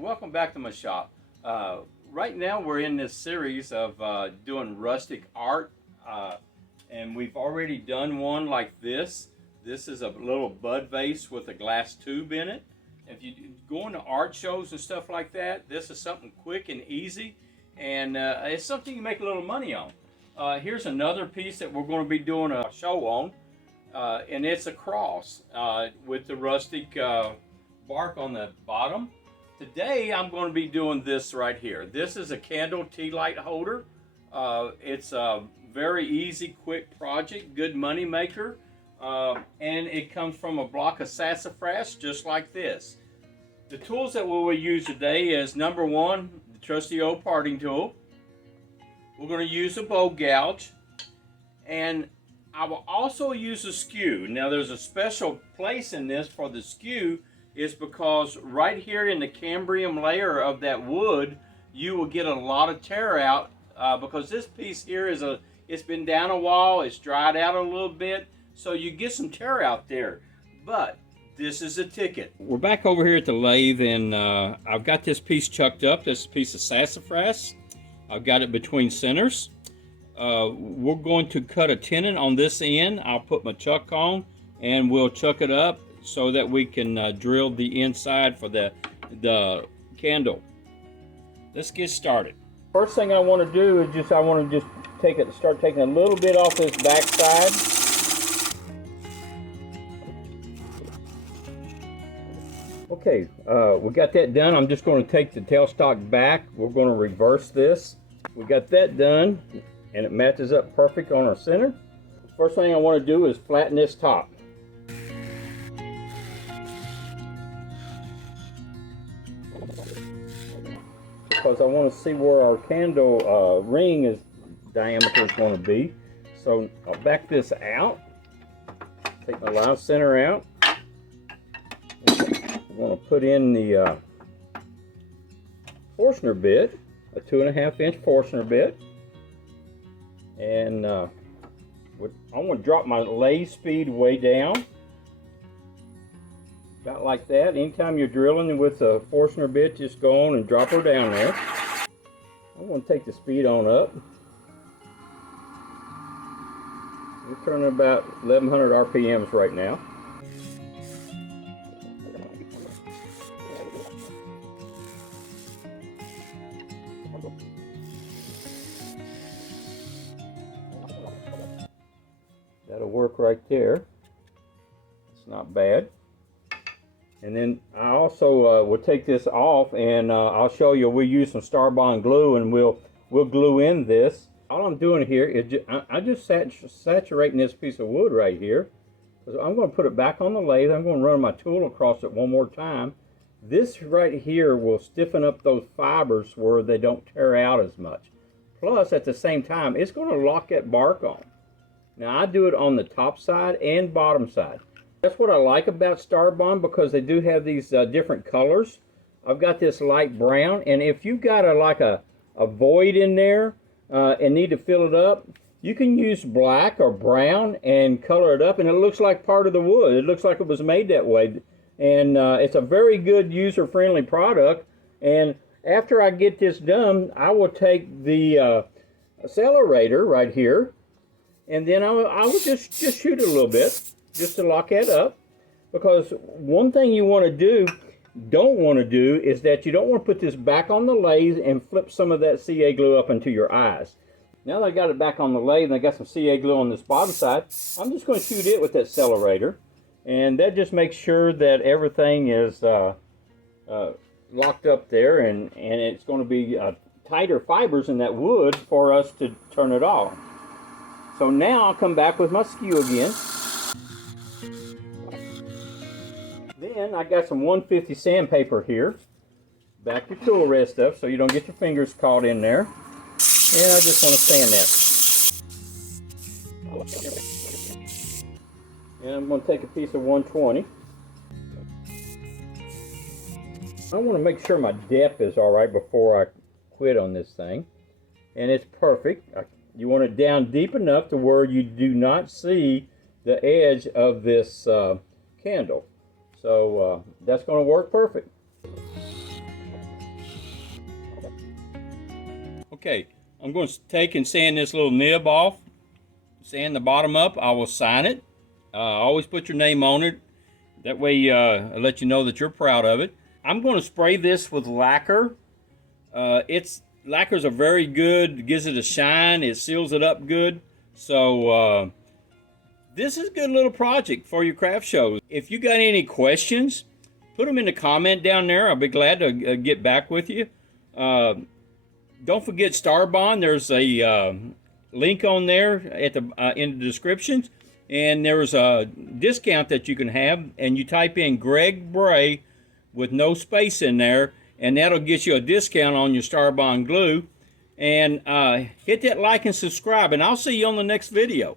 Welcome back to my shop. Right now we're in this series of doing rustic art, and we've already done one like this. This is a little bud vase with a glass tube in it. If you go into art shows and stuff like that, this is something quick and easy, and it's something you make a little money on. Here's another piece that we're going to be doing a show on, and it's a cross with the rustic bark on the bottom. Today I'm going to be doing this right here. This is a candle tea light holder. It's a very easy, quick project, good money maker, and it comes from a block of sassafras just like this. The tools that we will use today is number one, the trusty old parting tool. We're going to use a bow gouge, and I will also use a skew. Now there's a special place in this for the skew, is because right here in the cambrium layer of that wood, you will get a lot of tear out because this piece here it's been down a while, it's dried out a little bit, so you get some tear out there. But this is a ticket. We're back over here at the lathe, and I've got this piece chucked up, this piece of sassafras. I've got it between centers. We're going to cut a tenon on this end. I'll put my chuck on and we'll chuck it up so that we can drill the inside for the candle. Let's get started. First thing I want to do is start taking a little bit off this back side. Okay, we got that done. I'm just going to take the tailstock back. We're going to reverse this. We got that done, and it matches up perfect on our center. First thing I want to do is flatten this top. Because I want to see where our candle ring diameter is going to be. So I'll back this out, take my line center out. I'm going to put in the Forstner bit, a 2.5-inch Forstner bit, and I want to drop my lathe speed way down. About like that. Anytime you're drilling with a Forstner bit, just go on and drop her down there. I want to take the speed on up. We're turning about 1100 RPMs right now. That'll work right there. It's not bad. And then I also will take this off, and I'll show you. We use some Starbond glue, and we'll glue in this. All I'm doing here is I'm just saturating this piece of wood right here. I'm going to put it back on the lathe. I'm going to run my tool across it one more time. This right here will stiffen up those fibers where they don't tear out as much. Plus, at the same time, it's going to lock that bark on. Now, I do it on the top side and bottom side. That's what I like about Starbond, because they do have these different colors. I've got this light brown, and if you've got a void in there and need to fill it up, you can use black or brown and color it up, and it looks like part of the wood. It looks like it was made that way, and it's a very good user-friendly product. And after I get this done, I will take the accelerator right here, and then I will just shoot it a little bit, just to lock that up. Because one thing you don't want to do is that you don't want to put this back on the lathe and flip some of that CA glue up into your eyes. Now that I got it back on the lathe and I got some CA glue on this bottom side, I'm just going to shoot it with that accelerator, and that just makes sure that everything is locked up there, and it's going to be tighter fibers in that wood for us to turn it off. So now I'll come back with my skew again. Then I got some 150 sandpaper here. Back your tool rest up so you don't get your fingers caught in there. And I just want to sand that. And I'm going to take a piece of 120. I want to make sure my depth is alright before I quit on this thing. And it's perfect. You want it down deep enough to where you do not see the edge of this candle. So that's going to work perfect. Okay, I'm going to take and sand this little nib off. Sand the bottom up. I will sign it. Always put your name on it. That way I'll let you know that you're proud of it. I'm going to spray this with lacquer. Lacquers are very good. It gives it a shine. It seals it up good. So this is a good little project for your craft shows. If you got any questions, put them in the comment down there. I'll be glad to get back with you. Don't forget Starbond. There's a link on there at the in the descriptions, and there's a discount that you can have, and you type in Greg Bray with no space in there, and that'll get you a discount on your Starbond glue. And hit that like and subscribe, and I'll see you on the next video.